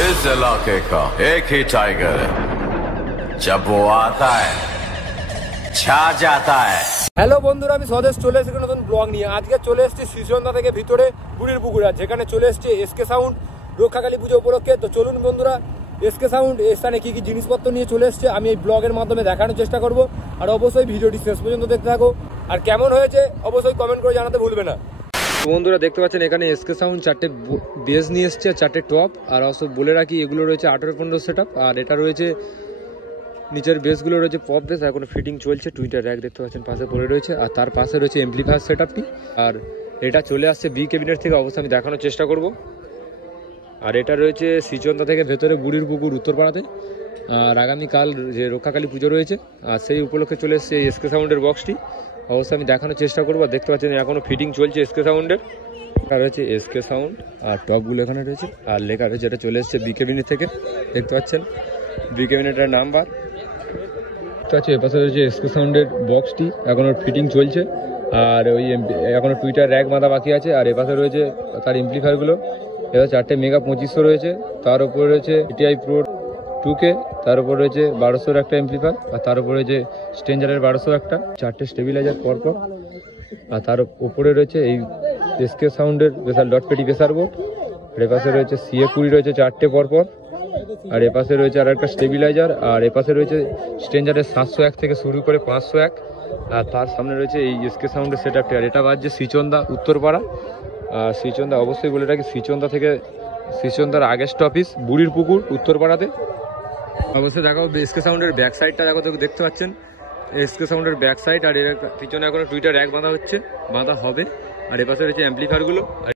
इस इलाके का एक ही टाइगर है, जब वो आता है छा जाता है। হ্যালো বন্ধুরা, আমি স্বদেশ চলে এসেছি নতুন ব্লগ নিয়ে। আজকে চলে এসেছি শ্রীচন্দা থেকে ভিতরে বুড়ির পুকুরা, যেখানে চলে এসেছি এসকে সাউন্ড রক্ষাকালী পুজো উপলক্ষে। তো চলুন বন্ধুরা, এসকে সাউন্ড এই স্থানে কী কী জিনিসপত্র নিয়ে চলে এসছে আমি এই ব্লগের মাধ্যমে দেখানোর চেষ্টা করব। আর অবশ্যই ভিডিওটি শেষ পর্যন্ত দেখতে থাকো, আর কেমন হয়েছে অবশ্যই কমেন্ট করে জানাতে ভুলবে না। বন্ধুরা দেখতে পাচ্ছেন এখানে এসকে সাউন্ড চারটে বেস নিয়ে এসছে, চারটে টপ। আর অবশ্য বলে রাখি এগুলো রয়েছে 18-15 সেট আপ, আর এটা রয়েছে নিচের বেসগুলো রয়েছে পপ বেস, এখনো ফিটিং চলছে। টুইটার র্যাক দেখতে পাচ্ছেন পাশে পড়ে রয়েছে, আর তার পাশে রয়েছে এমপ্লিফায়ার সেট আপটি। আর এটা চলে আসছে বি ক্যাবিনেট থেকে, অবশ্যই আমি দেখানোর চেষ্টা করব। আর এটা রয়েছে শ্রীচন্দা থেকে ভেতরে বুড়ির পুকুর উত্তরপাড়াতে। আর আগামীকাল যে রক্ষাকালী পুজো রয়েছে, আর সেই উপলক্ষে চলে এসছে এই এসকে সাউন্ডের বক্সটি, অবশ্যই আমি দেখানোর চেষ্টা করবো। আর দেখতে পাচ্ছেন এখনও ফিটিং চলছে এসকে সাউন্ডের। এটা রয়েছে এসকে সাউন্ড, আর টপগুলো এখানে রয়েছে, আর লেখা রয়েছে এটা চলে এসছে বি ক্যাবিনেট থেকে। দেখতে পাচ্ছেন বি ক্যাবিনেটের নাম্বার আছে। এপাশে রয়েছে এসকে সাউন্ডের বক্সটি, এখনও ফিটিং চলছে। আর ওই এখনও টুইটার র্যাক বাঁধা বাকি আছে। আর এপাশে রয়েছে তার এমপ্লিফায়ারগুলো। এবার 4টে মেগা 2500 রয়েছে, তার উপরে রয়েছে এটিআই প্রো 2K, তার উপর রয়েছে 1200-র একটা এমপ্লিফায়ার, আর তার উপরে রয়েছে স্ট্রেঞ্জারের 1200 একটা, 4টে স্টেবিলাইজার পরপর। আর তার উপরে রয়েছে এই এসকে সাউন্ডের স্পেশাল ডট পেটি প্রেসার বোর্ড। আর এপাশে রয়েছে CA20 রয়েছে 4টে পরপর। আর এপাশে রয়েছে আর একটা স্টেবিলাইজার। আর এপাশে রয়েছে স্ট্রেঞ্জারের 701 থেকে শুরু করে 501। আর তার সামনে রয়েছে এই এসকে সাউন্ডের সেট আপটি। আর এটা বাজছে শ্রীচন্দা উত্তরপাড়া। আর শ্রীচন্দা অবশ্যই বলে রাখি, শ্রীচন্দা থেকে শ্রীচন্দার আগের স্টপিস বুড়ির পুকুর উত্তরপাড়াতে। অবশ্যই দেখো এসকে সাউন্ডের ব্যাক সাইডটা দেখো, তো দেখতে পাচ্ছেন এসকে সাউন্ডের ব্যাক সাইড। আর এর পিছনে এখনো টুইটার র্যাক বাঁধা হচ্ছে, বাঁধা হবে। আর এপাশে রয়েছে অ্যাম্পলিফায়ারগুলো।